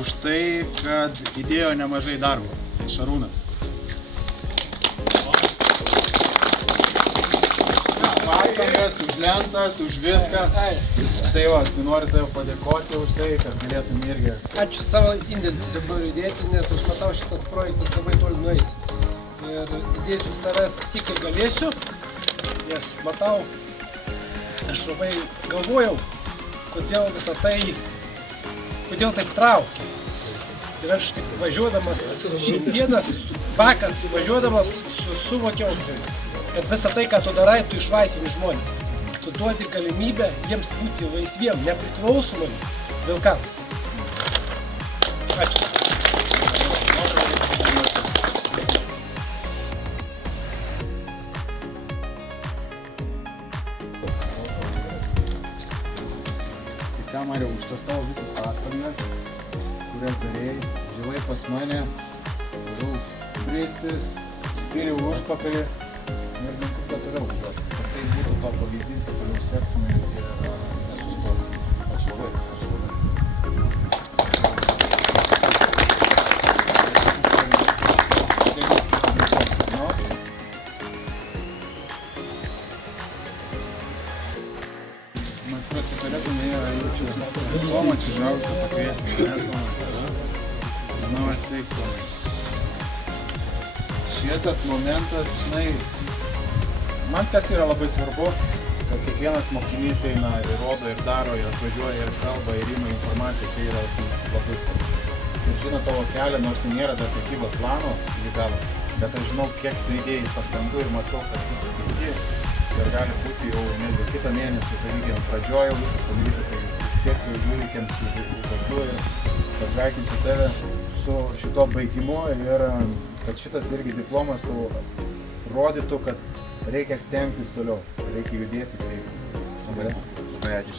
už tai, kad įdėjo nemažai darbo. Tai Šarūnas. Pastangas, už lentas, už viską. Tai va, noriu tave padėkoti už tai, kad galėtum irgi. Ačiū savo indėlį tiesiog noriu įdėti, nes aš matau, šitas projektas labai toli nueis. Ir įdėsiu savęs tik, kai galėsiu, nes matau, aš labai galvojau, kodėl visą tai, kodėl taip traukia. Ir aš tik važiuodamas šiandieną, vakar važiuodamas, suvokiau, kad visą tai, ką tu darai, tu išlaisvini žmonės. Tu duodi galimybę jiems būti laisviem, nepriklausomais vilkams. Ačiū. Tai ką, Mariau, už tas tavo visas pastangas, kurias darėjai, žilai pas mane, vėliau bristi, spyriau užpakalį ir kaip to toliau važiuoti. Kad tai būtų to pavyzdys, kad toliau sektume ir nesustotume. Ačiū labai, ačiū labai. Man šiuos galėtume jaučiuosi Tomą Čižauską pakviesti, žinau, aš taip Tomai. Šitas momentas, žinai, man kas yra labai svarbu, kad kiekvienas mokinys eina ir rodo ir daro, ir atvažiuoja, ir kalba, ir ima informaciją, tai yra labai svarbu. Ir žino tavo kelią, nors nėra dar prekybos plano iki galo, bet aš žinau, kiek tu įdėjai pastangų ir matau, kad visą įdėjai. Ir gali būti jau netgi kitą mėnesį, sakykime, pradžioje jau viskas padaryti, tai tiek su įvykiams kartu ir pasveikinsiu tave su šito baigimu ir kad šitas irgi diplomas tau rodytų, kad reikia stengtis toliau, reikia judėti, reikia. Labai ačiū.